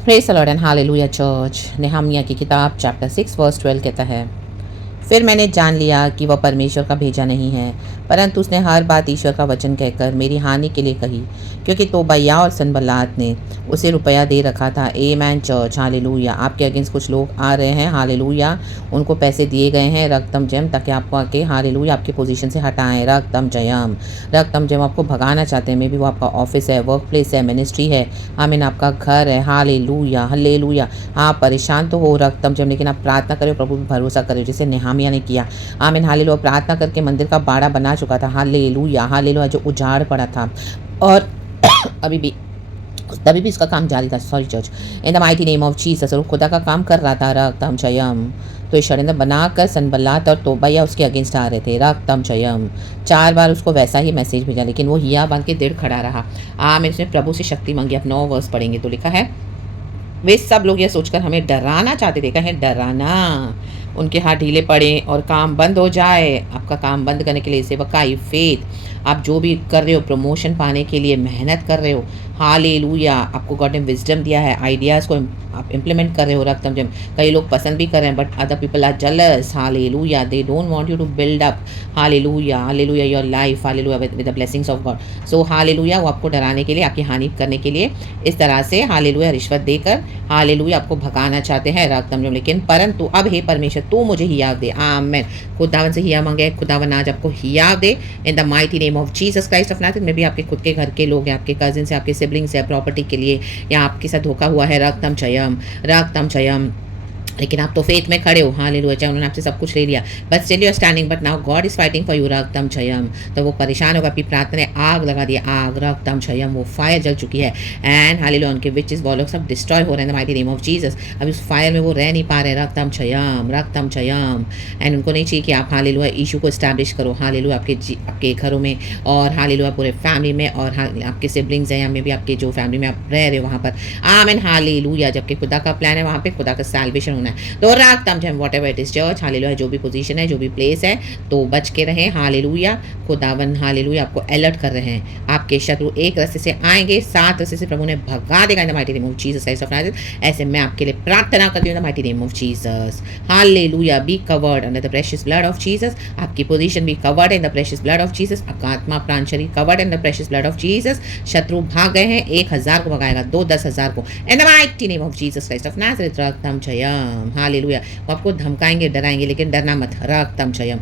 Praise the Lord and hallelujah church. Nehemiah की किताब chapter 6 verse 12 कहता है, फिर मैंने जान लिया कि वह परमेश्वर का भेजा नहीं है, परंतु उसने हर बात ईश्वर का वचन कहकर मेरी हानि के लिए कही, क्योंकि तोबैया और सनबलात ने उसे रुपया दे रखा था। A man church, hallelujah. आपके अगेंस्ट कुछ लोग आ रहे हैं, हालेलुया। उनको पैसे दिए गए हैं रक्तम जयम, ताकि आपको आके हालेलुया आपकी पोजीशन से हटाएं। रक्तम जयम, रक्तम जयम आपको भगाना चाहते हैं। मे बी वो आपका ऑफिस है, वर्क प्लेस है, मिनिस्ट्री है, आमीन, आपका घर है, हालेलुया हल्लेलुया। आप परेशान तो हो रक्तम जयम, लेकिन आप प्रार्थना करो, प्रभु पर भरोसा करो, जैसे नेहमिया ने किया। आमीन हालेलुया। प्रार्थना करके मंदिर का बाड़ा बना चुका था, हालेलुया हालेलुया, जो उजाड़ पड़ा था और तभी भी इसका काम जारी था। Sorry church, in the mighty name of Jesus. और खुदा का काम कर रहा था, रक्तम जयम। तो ये षड्यंत्र बनाकर सनबलात और तोबैया उसके अगेंस्ट आ रहे थे, रक्तम जयम। 4 बार उसको वैसा ही मैसेज भेजा, लेकिन वो हिया बांध के देर खड़ा रहा। मैं इसमें प्रभु से शक्ति मांगी। आप 9 वर्स पढ़ेंगे तो लिखा है, वे सब लोग यह सोचकर हमें डराना चाहते थे, कहें डराना, उनके हाथ ढीले पड़े और काम बंद हो जाए। आपका काम बंद करने के लिए सेवकाई फेथ, आप जो भी कर रहे हो, प्रमोशन पाने के लिए मेहनत कर रहे हो, हालेलुया, आपको गॉड ने विजडम दिया है, आइडियाज़ को आप इम्प्लीमेंट कर रहे हो, रक्तम जम। कई लोग पसंद भी कर रहे हैं, but other people are jealous, hallelujah, they don't want you to build up, hallelujah hallelujah, your life, hallelujah, with the blessings of God. So hallelujah, वो आपको डराने के लिए, आपकी हानि करने के लिए इस तरह से हालेलुया रिश्वत देकर हालेलुया आपको भगाना चाहते हैं, रक्तम जम। लेकिन परंतु अब हे परमेश्वर, तू मुझे हियाव दे। आमीन। खुदावन से हिया मांगे, खुदावन आज आपको हियाव दे in the mighty name of Jesus Christ of Nazareth. में भी आपके खुद के घर के लोग हैं, आपके कजिन से, आपके सिबलिंग्स है, प्रॉपर्टी के लिए, या आपके साथ धोखा हुआ है, रक्तम जयम रक्तम जयम। लेकिन आप तो फेथ में खड़े हो, हालेलुया, चाहे उन्होंने आपसे सब कुछ ले लिया, but still you are standing, but now God is fighting for you, रक्तम जयम। तो वो परेशान होगा, आपकी प्रार्थना ने आग लगा दिया, आग, रक्तम जयम, वो फायर जल चुकी है। एंड हालेलुया, उनके विचेस वॉलोग सब डिस्ट्रॉय हो रहे हैं the mighty name of Jesus. अभी उस फायर में वो रह नहीं पा रहे, रक्तम जयम रक्तम जयम। एंड उनको नहीं चाहिए कि आप हालेलुया इशू को इस्टेब्लिश करो, हालेलुया आपके घरों में, और हालेलुया पूरे फैमिली में, और आपके सिबलिंग्स हैं, या मे भी आपके जो फैमिली में आप रह रहे हो वहाँ पर, आमीन हालेलुया। जबकि खुदा का प्लान है, वहाँ पे खुदा का सैल्वेशन होना है। तो रक्तम जयम, whatever it is church, hallelujah, जो भी पोजीशन है, जो भी प्लेस है, तो बच के रहें, हालेलुया। खुदावन हालेलुया आपको अलर्ट कर रहे हैं। आपके शत्रु एक रास्ते से आएंगे, 7 रास्ते से प्रभु ने भगा देगा इन the mighty name of Jesus Christ of Nazareth. ऐसे मैं आपके लिए प्रार्थना करती हूँ इन the mighty name of Jesus, hallelujah. Be covered under the precious blood of Jesus. आपकी पोजीशन भी covered in the precious blood of Jesus. आपका आत्मा प्राण शरीर covered in the precious blood of Jesus. शत्रु भाग गए हैं, 1,000 को भगाएगा, 2 10,000 को in the mighty name of Jesus Christ of Nazareth, रक्तम जयम, हालेलुया। वो आपको धमकाएंगे, डराएंगे, लेकिन डरना मत, रक्तम जयम।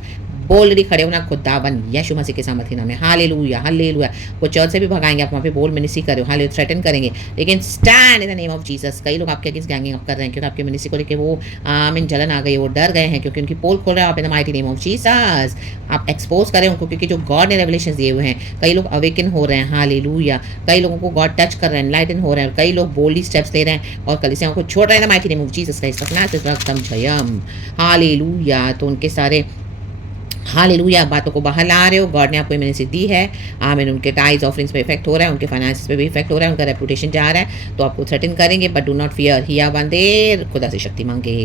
बोल्डली खड़े होना, खुदावन यीशु मसीह के सामर्थ्य नाम में, हालेलुया हालेलुया। वो चर्च से भी भगाएंगे, आप वहाँ पे बोल्ड मिनिस्ट्री करो, हालेलुया, थ्रेटन करेंगे, लेकिन stand in the name of Jesus. कई लोग आपके अगेंस्ट गैंगिंग अप कर रहे हैं, क्योंकि आपके मिनिस्ट्री को लेकर वो आमीन जलन आ गई, वो डर गए हैं, क्योंकि उनकी पोल खोल रहे हैं आप इन the mighty name of Jesus. आप एक्सपोज करें उनको, क्योंकि जो गॉड ने रेवलेशन दिए हुए हैं, कई लोग अवेकन हो रहे हैं, हालेलुया। कई लोगों को गॉड टच कर रहे हैं, एनलाइटन हो रहे हैं, कई लोग बोल्डली स्टेप्स ले रहे हैं और कलीसियाओं को छोड़ रहे हैं the mighty name of Jesus Christ of Nazareth, रक्तम जयम, हालेलुया। तो उनके सारे हालेलुया बातों को बाहर ला रहे हो, गॉड ने आपको इम्यूनिटी दी है, आमीन। उनके टाइज ऑफरिंग्स पे इफेक्ट हो रहा है, उनके फाइनेंस पे भी इफेक्ट हो रहा है, उनका रेपुटेशन जा रहा है, तो आपको थ्रेटन करेंगे, बट डू नॉट फियर, हिया बंदे, खुदा से शक्ति मांगे,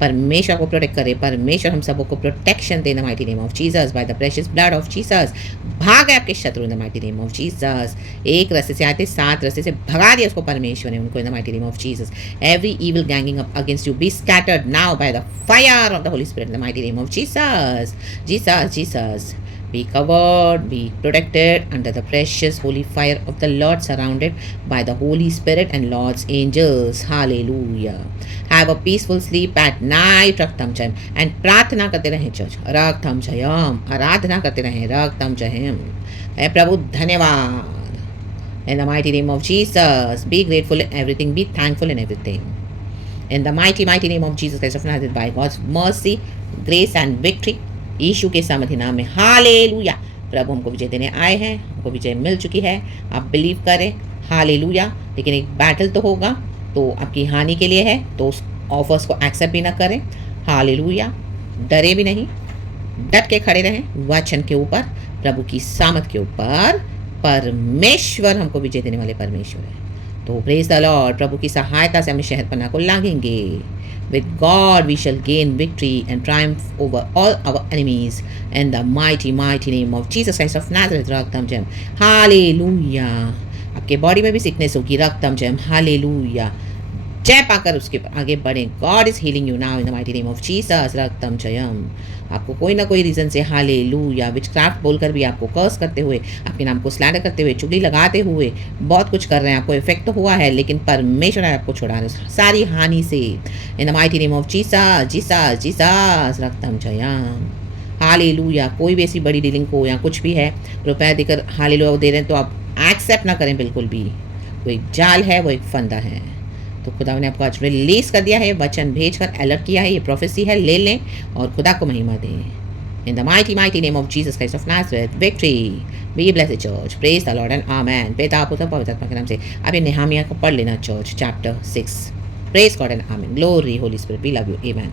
परमेश्वर को प्रोटेक्ट करे, परमेश्वर हम सबको protection they the mighty name of Jesus, by the precious blood of Jesus. भाग है आपके शत्रु इन the mighty name of Jesus. एक रास्ते से आते, 7 रास्ते से भगा दिया उसको परमेश्वर ने, उनको इन the mighty name of Jesus. Every evil ganging up against you B scattered now by the fire of the Holi spirit in the mighty name of Jesus, Jesus, Jesus. Be covered, be protected under the precious holy fire of the Lord, surrounded by the Holy Spirit and Lord's angels. Hallelujah. Have a peaceful sleep at night. रक्तम जयम। And प्रार्थना करते रहें church, रक्तम Jayam, आराधना करते रहें, रक्तम जयम। प्रभु धन्यवाद। In the mighty name of Jesus, be grateful in everything, be thankful in everything. In the mighty name of Jesus Christ of Nazareth, by God's mercy, grace and victory, यीशु के सामर्थ्य नाम में, हालेलुया। प्रभु हमको विजय देने आए हैं, हमको विजय मिल चुकी है, आप बिलीव करें, हालेलुया। लेकिन एक बैटल तो होगा, तो आपकी हानि के लिए है, तो उस ऑफर्स को एक्सेप्ट भी ना करें, हालेलुया। डरे भी नहीं, डट के खड़े रहें वचन के ऊपर, प्रभु की सामर्थ के ऊपर। परमेश्वर हमको विजय देने वाले परमेश्वर है। तो प्रेज द लॉर्ड, प्रभु की सहायता से हम शहरपनाह को लागेंगे। With God we shall gain victory and triumph over all our enemies in the mighty name of Jesus Christ of Nazareth, रक्तम जयम, हालेलुया। आपके बॉडी में भी सिकनेस होगी, रक्तम जयम, हालेलुया। जय पाकर उसके आगे बढ़ें। God is healing you now in the mighty name of Jesus. रक्तम जयम। आपको कोई ना कोई रीज़न से हालेलुया विचक्राफ्ट बोलकर भी, आपको कर्स करते हुए, आपके नाम को स्लैंडर करते हुए, चुगली लगाते हुए बहुत कुछ कर रहे हैं, आपको इफेक्ट तो हुआ है, लेकिन परमेश्वर है आपको छुड़ा रहे सारी हानि से। In the mighty name of Jesus Jesus Jesus. रक्तम जयम। हालेलुया। कोई भी ऐसी बड़ी डीलिंग को या कुछ भी है रुपए देकर हालेलुया दे रहे हैं, तो आप एक्सेप्ट ना करें बिल्कुल भी। वो एक जाल है, वो एक फंदा है। तो खुदा ने आपको आज रिलीज कर दिया है, वचन भेजकर अलर्ट किया है, ये प्रोफेसी है, ले लें और खुदा को महिमा दें। In the mighty name of Jesus Christ of Nazareth, victory be blessed church, praise the Lord and amen. पिता पुत्र पवित्र आत्मा के नाम से अब ये नेहमिया को पढ़ लेना church chapter 6। Praise God and amen. Glory Holy Spirit, we love you, amen.